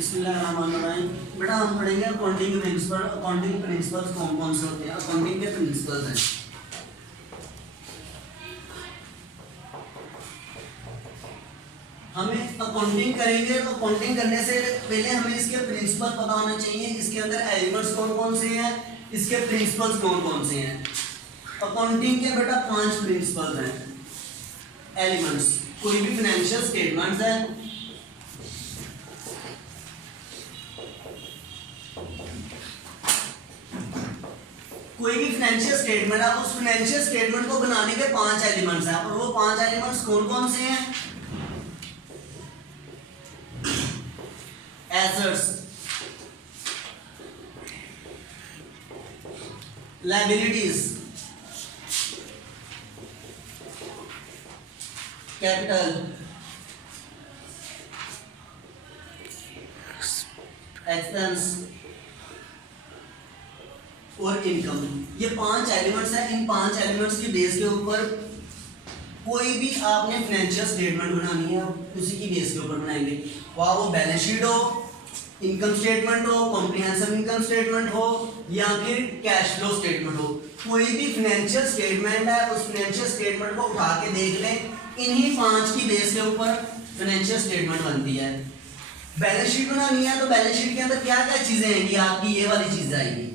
बिस्मिल्लाहिर्रहमानिर्रहीम। बेटा हम पढ़ेंगे अकाउंटिंग के प्रिंसिपल। अकाउंटिंग प्रिंसिपल्स कौन कौन से होते हैं? अकाउंटिंग के प्रिंसिपल्स हैं। हमें अकाउंटिंग करेंगे तो अकाउंटिंग करने से पहले हमें इसके प्रिंसिपल पता होने चाहिए। इसके अंदर एलिमेंट्स कौन कौन से हैं, इसके प्रिंसिपल्स कौन कौन से हैं। अकाउंटिंग के बेटा 5 प्रिंसिपल्स हैं। एलिमेंट्स, कोई भी फाइनेंशियल स्टेटमेंट्स है, कोई भी फाइनेंशियल स्टेटमेंट है, उस फाइनेंशियल स्टेटमेंट को बनाने के 5 एलिमेंट्स हैं। और वो 5 एलिमेंट्स कौन कौन से हैं? एसेट्स, लायबिलिटीज, कैपिटल, एक्सपेंस और इनकम। ये 5 एलिमेंट्स हैं। इन 5 एलिमेंट्स की बेस के ऊपर कोई भी आपने फाइनेंशियल स्टेटमेंट बनानी है, उसी की बेस के ऊपर बनाएंगे। वो बैलेंस शीट हो, इनकम स्टेटमेंट हो, कॉम्प्रिहेंसिव इनकम स्टेटमेंट हो या फिर कैश फ्लो स्टेटमेंट हो, कोई भी फाइनेंशियल स्टेटमेंट है, उस फाइनेंशियल स्टेटमेंट को उठा के देख लें। इन्हीं 5 की बेस के ऊपर फाइनेंशियल स्टेटमेंट बनती है। बैलेंस शीट बनानी है तो बैलेंस शीट के अंदर क्या क्या चीजें आएंगी? आपकी ये वाली चीजें आएंगी,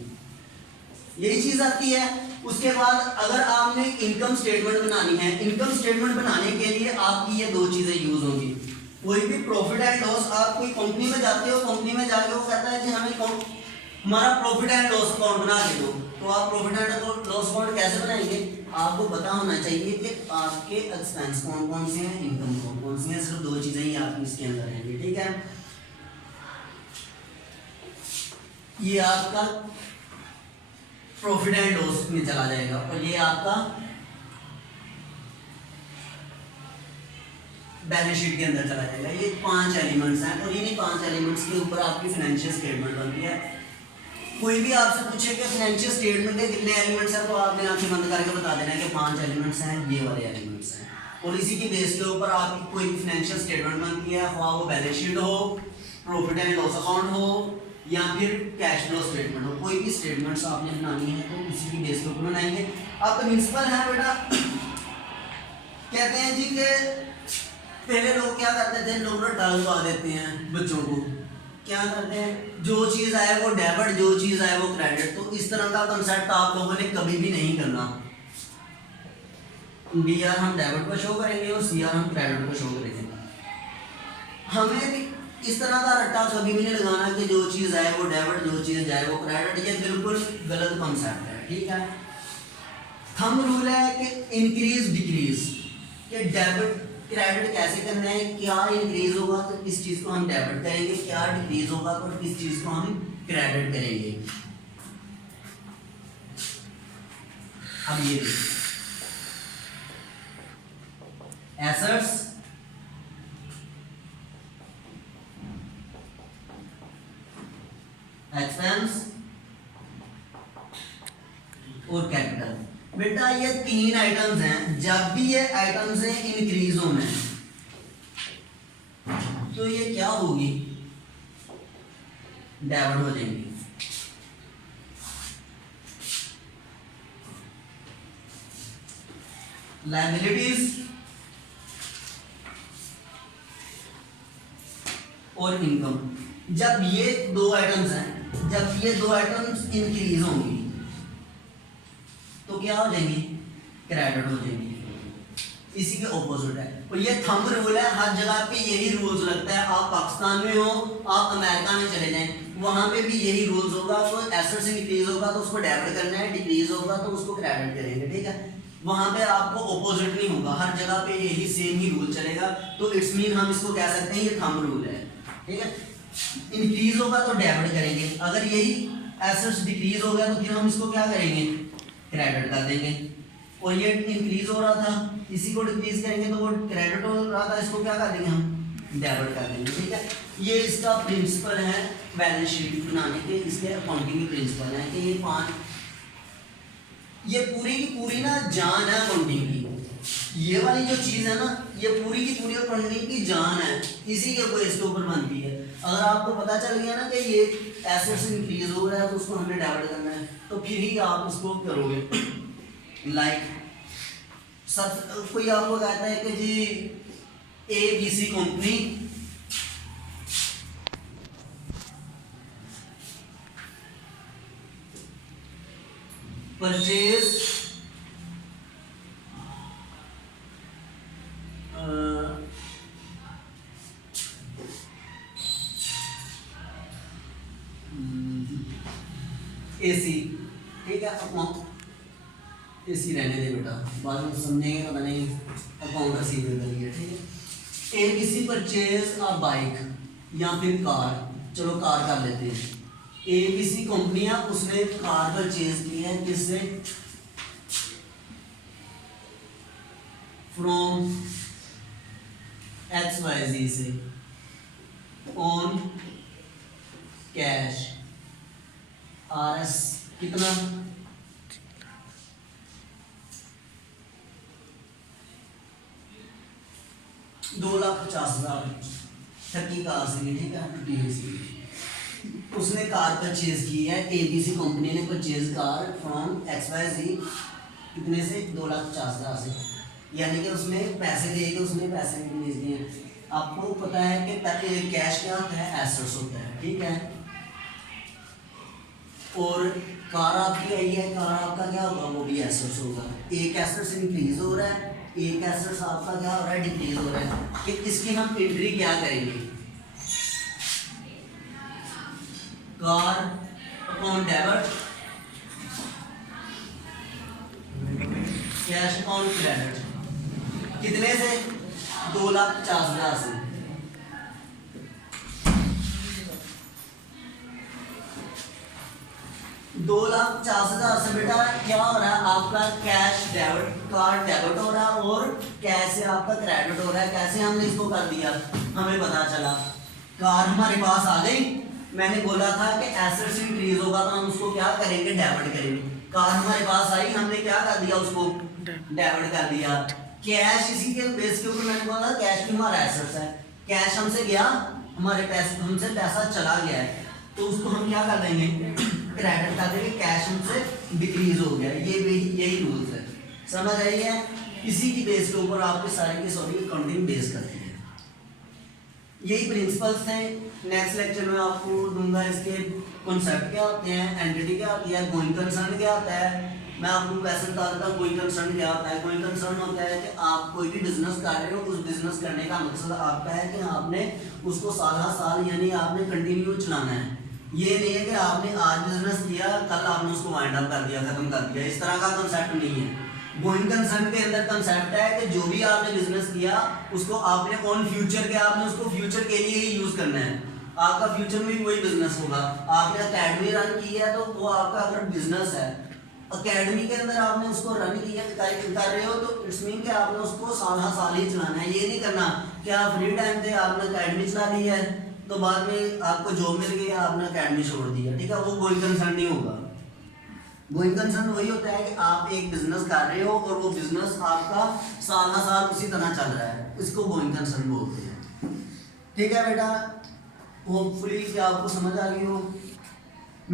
यही चीज आती है। उसके बाद अगर आपने इनकम स्टेटमेंट बनानी है, इनकम स्टेटमेंट बनाने के लिए आपकी ये 2 चीजें यूज होंगी। कोई भी प्रॉफिट एंड लॉस, आप कोई कंपनी में जाते हो, कंपनी में जाके वो कहता है कि हमें हमारा प्रॉफिट एंड लॉस अकाउंट बना के दो, तो आप प्रॉफिट एंड लॉस अकाउंट कैसे बनाएंगे? आपको पता होना चाहिए कि आपके एक्सपेंस कौन कौन से हैं, इनकम कौन कौन सी है। सिर्फ 2 चीजें ही आपकी इसके अंदर रहेंगी, ठीक है। ये आपका प्रॉफिट एंड लॉस में चला जाएगा और ये आपका बैलेंस शीट के अंदर चला जाएगा। ये 5 एलिमेंट्स हैं और इन्हीं 5 एलिमेंट्स के ऊपर आपकी फाइनेंशियल स्टेटमेंट बनती है। कोई भी आपसे पूछे कि फाइनेंशियल स्टेटमेंट के कितने एलिमेंट्स हैं, तो आपने आंखें बंद करके बता देना है कि 5 एलिमेंट्स हैं, ये वाले एलिमेंट्स हैं। और इसी की बेस के ऊपर आपकी कोई भी फाइनेंशियल स्टेटमेंट बनती है, वो बैलेंस शीट हो, प्रॉफिट एंड लॉस अकाउंट हो या फिर कैश फ्लो स्टेटमेंट हो। कोई भी स्टेटमेंट्स आपने बनानी है तो उसी की बेस के ऊपर बनाएंगे। अब प्रिंसिपल है बेटा, कहते हैं जी कि पहले लोग क्या करते थे, लोग रट्टा लगा देते हैं बच्चों को। क्या करते हैं, जो चीज़ आए वो डेबिट, जो चीज़ आए वो क्रेडिट। तो इस तरह का कंसेप्ट आप लोगों ने कभी भी नहीं करना। BR हम डेबिट को शो करेंगे और CR हम क्रेडिट को शो करेंगे। हमें भी इस तरह का रट्टा कभी भी नहीं लगाना कि जो चीज़ आए वो डेबिट, जो चीज़ जाए वो क्रेडिट। ये बिल्कुल गलत कंसेप्ट है, ठीक है। थंब रूल है कि इंक्रीज डिक्रीज, कि डेबिट क्रेडिट कैसे करना है। क्या इंक्रीज होगा तो किस चीज़ को हम डेबिट करेंगे, क्या डिक्रीज होगा तो किस चीज़ को हम क्रेडिट करेंगे। अब ये एसेट्स, एक्सपेंस और कैपिटल। बेटा ये 3 आइटम्स हैं। जब भी ये आइटम्स इंक्रीज होना है तो ये क्या होगी? डेबिट हो जाएंगी। लायबिलिटीज और इनकम। जब ये 2 आइटम्स हैं, जब ये 2 आइटम्स इंक्रीज होंगी तो क्या हो जाएंगी? क्रेडिट हो जाएंगी। इसी के ऑपोजिट है। और ये थंब रूल है, हर जगह पे यही रूल्स लगता है। आप पाकिस्तान में हो, आप अमेरिका में चले जाएं, वहां पे भी यही रूल्स होगा। तो एसेट्स इंक्रीज होगा तो उसको डेबिट करना है, डिक्रीज होगा तो उसको क्रेडिट करेंगे, ठीक है। वहां पे आपको ऑपोजिट नहीं होगा, हर जगह पे यही सेम ही रूल चलेगा। तो इट्स मीन हम इसको कह सकते हैं ये थंब रूल है, ठीक है। इंक्रीज होगा तो डेबिट करेंगे, अगर यही एसेट्स डिक्रीज हो गया तो फिर हम इसको क्या करेंगे? क्रेडिट कर देंगे। और ये इंक्रीज हो रहा था, इसी को डिक्रीज करेंगे तो वो क्रेडिट हो रहा था, इसको क्या कर देंगे? हम डेबिट कर देंगे, ठीक है। ये इसका प्रिंसिपल है बैलेंस शीट बनाने के, इसके अकाउंटिंग के प्रिंसिपल है कि ये 5, ये पूरी की पूरी ना जान है अकाउंटिंग की। ये वाली जो चीज़ है ना, ये पूरी की पूरी कंपनी की जान है, इसी के बेस के ऊपर बनती है। अगर आपको पता चल गया ना कि ये एसेट्स इंक्रीज हो रहा है तो उसको हमने डाइवर्ट करना है, तो फिर ही आप उसको करोगे। लाइक सब कोई आपको कहता है कि जी ABC कंपनी परचेज AC, ठीक है। AC रहने दे बेटा, बाद में समझेंगे, पता नहीं अकाउंट रिसीवेबल है, ठीक है। ABC परचेज अ बाइक या फिर कार, चलो कार कर लेते हैं। ABC कंपनी है, उसने कार परचेज की है किससे? फ्रॉम XYZ से ऑन कैश RS कितना? 2,50,000 ठगी कार से, ठीक है, टूटी सी। उसने कार परचेज की है, ABC कंपनी ने परचेज कार फ्रॉम XYZ कितने से? 2,50,000 से, यानी कि उसने पैसे दे के उसने पैसे भेज दिए। आपको पता है कि पहले कैश क्या होता है? एसेट्स होता है, ठीक है। और कार आपकी आई है, कार आपका क्या होगा? वो भी एसेट्स होगा। एक एसेट्स इंक्रीज हो रहा है, एक एसेट्स आपका क्या हो रहा है? डिक्रीज हो रहा है। कि इसकी हम एंट्री क्या करेंगे? Car account debit, cash account credit, कितने से? 2,50,000 से। $2,50,000 से बेटा क्या हो रहा है? आपका कैश डेबिट, कार डेबिट हो रहा है और कैश से आपका क्रेडिट हो रहा है। कैसे हमने इसको कर दिया? हमें पता चला कार हमारे पास आ गई, मैंने बोला था कि एसेट्स इंक्रीज होगा तो हम उसको क्या करेंगे? डेबिट करेंगे। कार हमारे पास आई, हमने क्या कर दिया? उसको डेबिट कर दिया। कैश इसी के बेस के ऊपर मैंने बोला कैश भी हमारा एसेट्स है। कैश हमसे गया, हमारे पैसे हमसे पैसा चला गया है, तो उसको हम क्या कर देंगे? क्रेडिट कर देंगे। कैश हमसे डिक्रीज हो गया, ये यही रूल्स है, समझ आई है? इसी की बेस के ऊपर आपके सारे की सॉरी अकाउंटिंग बेस करती है। यही प्रिंसिपल्स हैं। नेक्स्ट लेक्चर में आपको दूंगा इसके कॉन्सेप्ट क्या होते हैं, एंटिटी क्या होती है, गोइंग कंसर्न क्या होता है। मैं आपको वैसे बता देता हूँ गोइंग कंसर्न क्या होता है। गोइंग कंसर्न होता है कि आप कोई भी बिजनेस कर रहे हो, उस बिजनेस करने का मकसद आपका है कि आपने उसको साल साल यानी आपने कंटिन्यू चलाना है। ये नहीं है कि आपने आज बिजनेस किया, कल आपने उसको वाइंड अप कर दिया, खत्म कर दिया, इस तरह का कंसेप्ट नहीं है। गोइंग कंसर्न के अंदर कंसेप्ट है कि जो भी आपने बिजनेस किया उसको आपने ऑन फ्यूचर के आपने उसको फ्यूचर के लिए ही यूज करना है। आपका फ्यूचर में भी वही बिजनेस होगा। आपने अकेडमी रन की है तो वो आपका अगर बिजनेस है, अकेडमी के अंदर आपने उसको रन किया कर रहे हो तो इट्स मीन कि आपने उसको साल ही चलाना है। ये नहीं करना कि आप फ्री टाइम थे आपने अकेडमी चला ली है तो बाद में आपको जॉब मिल गई, आपने अकेडमी छोड़ दिया, ठीक है, वो गोइंग कंसर्न नहीं होगा। गोइंग कंसर्न वही होता है कि आप एक बिजनेस कर रहे हो और वो बिजनेस आपका साल उसी तरह चल रहा है, इसको गोइंग कंसर्न बोलते हैं। ठीक है बेटा, होपफुली आपको समझ आ गई हो।